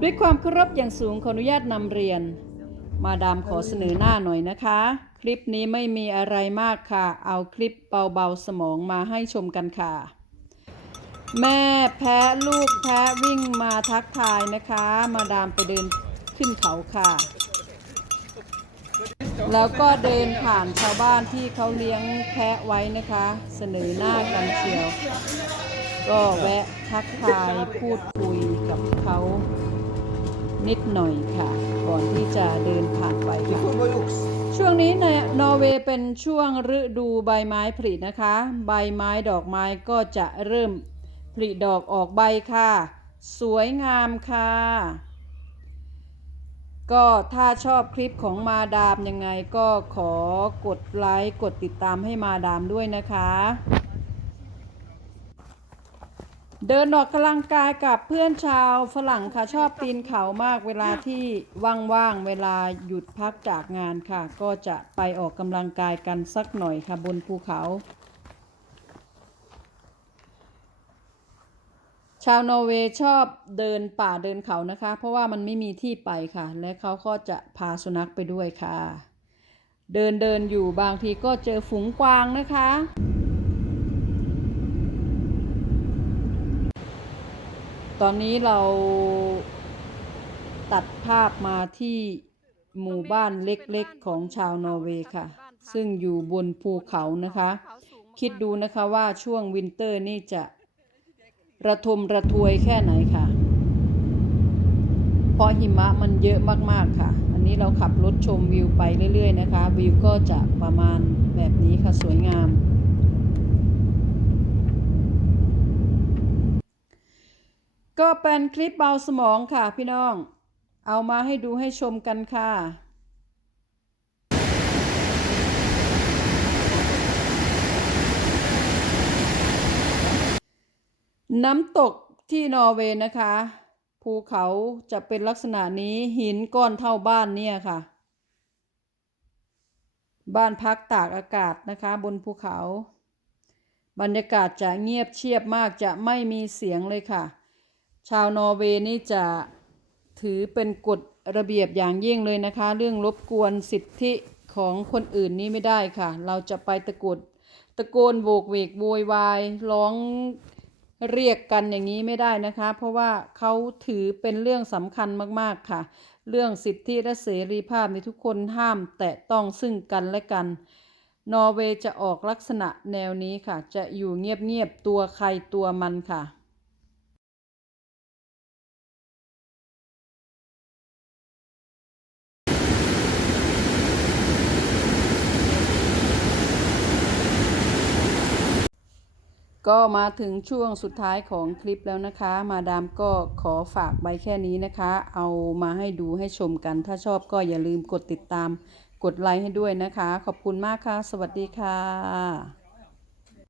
ด้วยความเคารพอย่างสูงขออนุญาตนำเรียน มาดามขอเสนอหน้าหน่อยนะคะ คลิปนี้ไม่มีอะไรมากค่ะ เอาคลิปเบาๆสมองมาให้ชมกันค่ะ แม่แพะลูกแพะวิ่งมาทักทายนะคะ มาดามไปเดินขึ้นเขาค่ะ แล้วก็เดินผ่านชาวบ้านที่เขาเลี้ยงแพะไว้นะคะ เสนอหน้ากันเชียว ก็แวะทักทายพูดคุยกับเขา นิดหน่อยค่ะ ก่อนที่จะเดินผ่านไปค่ะช่วงนี้ในนอร์เวย์เป็นช่วงฤดูใบไม้ผลินะคะ ใบไม้ดอกไม้ก็จะเริ่มผลิดอกออกใบค่ะ สวยงามค่ะ ก็ถ้าชอบคลิปของมาดามยังไงก็ขอกดไลค์กดติดตามให้มาดามด้วยนะคะ เดินออกกำลังกายกับเพื่อนชาวฝรั่งค่ะชอบปีนเขามากเวลาที่ว่างๆเวลาหยุดพักจากงานค่ะ ก็จะไปออกกำลังกายกันสักหน่อยค่ะบนภูเขา ชาวนอร์เวย์ชอบเดินป่าเดินเขานะคะ เพราะว่ามันไม่มีที่ไปค่ะ และเขาก็จะพาสุนัขไปด้วยค่ะ เดินเดินอยู่บางทีก็เจอฝูงกวางนะคะ ตอนนี้เราตัดภาพมาที่หมู่บ้านเล็กๆของชาวนอร์เวย์ค่ะ ซึ่งอยู่บนภูเขานะคะ คิดดูนะคะว่าช่วงวินเตอร์นี่จะระทมระทวยแค่ไหนค่ะ เพราะหิมะมันเยอะมากๆค่ะ อันนี้เราขับรถชมวิวไปเรื่อยๆนะคะ วิวก็จะประมาณแบบนี้ค่ะสวยงาม ก็เป็นคลิปเบาสมองค่ะพี่น้อง เอามาให้ดูให้ชมกันค่ะน้ำตกที่นอร์เวย์นะคะ ภูเขาจะเป็นลักษณะนี้หินก้อนเท่าบ้านเนี่ยค่ะ บ้านพักตากอากาศนะคะบนภูเขา บรรยากาศจะเงียบเชียบมากจะไม่มีเสียงเลยค่ะ ชาวนอร์เวย์นี่จะถือเป็นกฎระเบียบอย่างยิ่งเลยนะคะ เรื่องรบกวนสิทธิของคนอื่นนี่ไม่ได้ค่ะ เราจะไปตะโกนตะโกนโวกเวกโวยวายร้องเรียกกันอย่างนี้ไม่ได้นะคะ เพราะว่าเขาถือเป็นเรื่องสำคัญมากๆค่ะ เรื่องสิทธิและเสรีภาพในทุกคนห้ามแตะต้องซึ่งกันและกัน นอร์เวย์จะออกลักษณะแนวนี้ค่ะ จะอยู่เงียบๆตัวใครตัวมันค่ะ ก็มาถึงช่วงสุดท้ายของคลิปแล้วนะคะ มาดามก็ขอฝากไว้แค่นี้นะคะ เอามาให้ดูให้ชมกัน ถ้าชอบก็อย่าลืมกดติดตาม กดไลค์ให้ด้วยนะคะ ขอบคุณมากค่ะ สวัสดีค่ะ